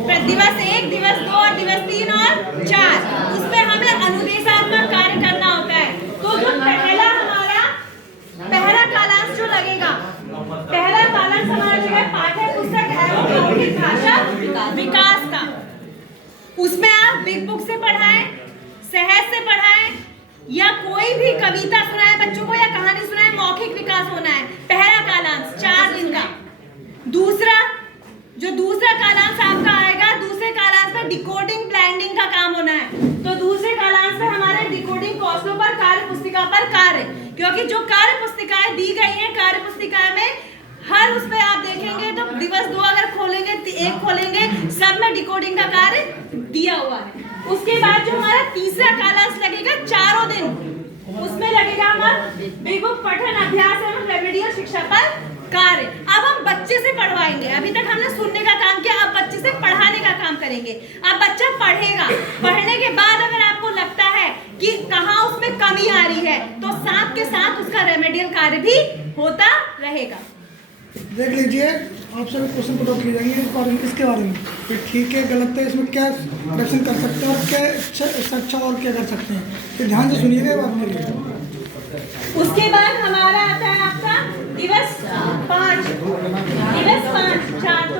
दिवस 1, दिवस 2 और दिवस 3 और 4, उसमें हमें अनुदेशात्मक कार्य करना होता है। तो जो पहला कालांश जो लगेगा, पहला कालांश हमारा जो है पाठ्य पुस्तक एवं मौखिक भाषा विकास का, उसमें आप बिग बुक से पढ़ाएं, सहज से पढ़ाएं, या कोई भी कविता सुनाए बच्चों को या कहानी सुनाए, मौखिक विकास होना है। पहला कालांश 4 दिन का। दूसरा कालांश आपका आएगा, दूसरे कालांश में डिकोडिंग ब्लेंडिंग का काम होना है। तो दूसरे कालांश में हमारे डिकोडिंग कौशलों पर कार्य पुस्तिका पर कार्य, क्योंकि जो कार्य पुस्तिकाएं दी गई हैं, कार्य पुस्तिका में हर उसमें आप देखेंगे तो दिवस 2 अगर खोलेंगे, 1 खोलेंगे, सब में डिकोडिंग का कार्य दिया हुआ है। उसके बाद जो हमारा तीसरा कालांश लगेगा 4 दिन, उसमें लगेगा हमारा बिग बुक पठन अभ्यास एवं रेमेडियल शिक्षा पर कार्य। अब हम बच्चे से पढ़वाएंगे। अभी तक हमने सुनने का काम किया, अब बच्चे से पढ़ाने का काम करेंगे। अब बच्चा पढ़ेगा, पढ़ने के बाद अगर आपको लगता है कि कहाँ उसमें कमी आ रही है, तो साथ के साथ उसका रेमेडियल कार्य भी होता रहेगा। देख लीजिए, आपसे क्वेश्चन पुट आउट किए जाएंगे इसके बारे में, फिर ठीक है गलत है, इसमें क्या करेक्शन कर सकते हैं और क्या अच्छा और क्या कर सकते हैं, फिर ध्यान से सुनिएगा बात मेरी। उसके बाद हमारा आता है आपका दिवस 5, दिवस 5, 4 तो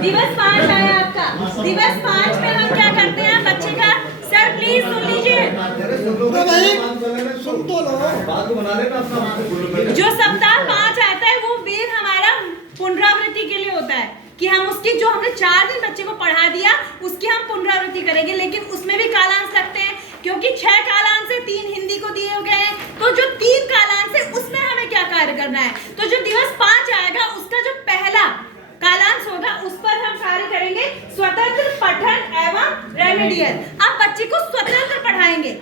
दिवस 5 आया आपका। दिवस 5 में हम क्या करते हैं बच्चे का, सर प्लीज सुन लीजिए, सुन तो लो। जो सप्ताह 5 आता है वो वेद हमारा पुनरावृत्ति के लिए होता है, कि हम उसकी जो हमने 4 दिन बच्चे को पढ़ा दिया उसकी हम पुनरावृत्ति करेंगे। लेकिन उसमें भी कालांश लगते हैं, क्योंकि 6 कालांश है, 3 हिंदी को दिए गए हैं, तो जो 3 कालांश है उसमें हमें क्या कार्य करना है। तो जो दिवस 5 आएगा उसका जो पहला कालांश होगा उस पर हम कार्य करेंगे स्वतंत्र पठन एवं रेमेडियल। अब बच्चे को स्वतंत्र पढ़ाएंगे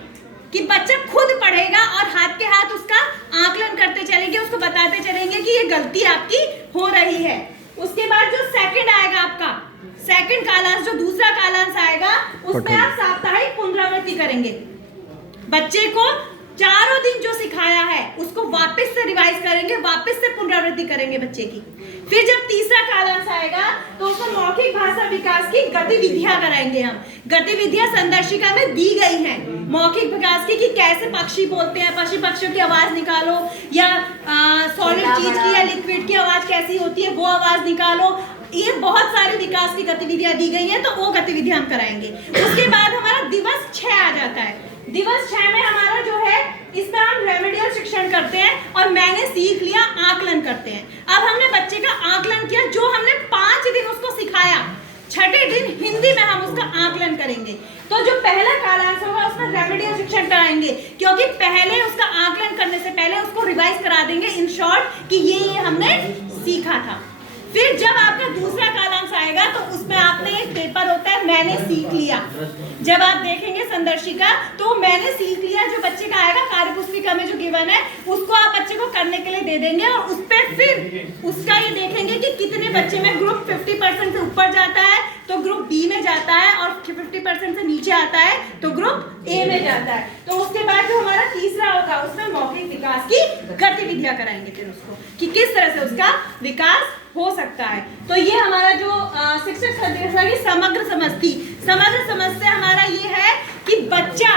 कि बच्चा खुद पढ़ेगा और हाथ के हाथ उसका आकलन करते चलेंगे, उसको बताते चलेंगे कि ये गलती आपकी हो रही है। उसके बाद जो सेकंड आएगा आपका, सेकंड कालांश जो दूसरा कालांश आएगा, उसमें आप साप्ताहिक पुनरावृत्ति करेंगे। बच्चे को 4 दिन जो सिखाया है उसको वापस से रिवाइज करेंगे, वापस से पुनरावृत्ति करेंगे बच्चे की। फिर जब तीसरा कालांश आएगा तो उसको मौखिक भाषा विकास की गतिविधियां कराएंगे हम। गतिविधियां संदर्शिका में दी गई हैं मौखिक विकास की, कि कैसे पक्षी बोलते हैं, पक्षियों की आवाज निकालो, या सॉलिड चीज की या लिक्विड की आवाज कैसी होती है वो आवाज निकालो। ये बहुत सारी विकास की गतिविधियां दी गई हैं, तो वो गतिविधियां हम कराएंगे। उसके बाद हमारा दिवस 6 आ जाता है। दिवस 6 में हमारा जो है, इसमें हम रेमेडियल शिक्षण करते हैं और मैंने सीख लिया आकलन करते हैं। अब हमने बच्चे का आकलन किया, जो हमने 5 दिन उसको सिखाया, 6ठे दिन हिंदी में हम उसका आकलन करेंगे। तो जो पहला कालांश होगा उसमें रेमेडियल शिक्षण कराएंगे, क्योंकि पहले उसका आकलन करने से पहले उसको रिवाइज करा देंगे इन शॉर्ट कि ये हमने सीखा था। फिर जब आपका दूसरा कालांश आएगा तो उसमें आपने एक पेपर होता है मैंने सीख लिया। जब आप देखेंगे संदर्शिका तो मैंने सीख लिया जो बच्चे का आएगा कार्यपुस्तिका में जो गिवन है उसको आप बच्चे को करने के लिए दे देंगे, और उस पर फिर उसका ये देखेंगे कि कितने बच्चे में ग्रुप 50% से ऊपर जाता है तो ग्रुप बी में जाता है, और 50% से नीचे आता है तो ग्रुप ए में जाता है। तो उसके बाद जो हमारा तीसरा होगा उसमें मौखिक विकास की गतिविधियां कराएंगे फिर उसको, कि किस तरह से उसका विकास हो सकता है। तो ये हमारा जो शिक्षक की समग्र समझ हमारा ये है कि बच्चा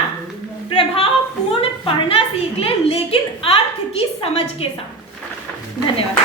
प्रभावपूर्ण पढ़ना सीख ले, लेकिन अर्थ की समझ के साथ। धन्यवाद।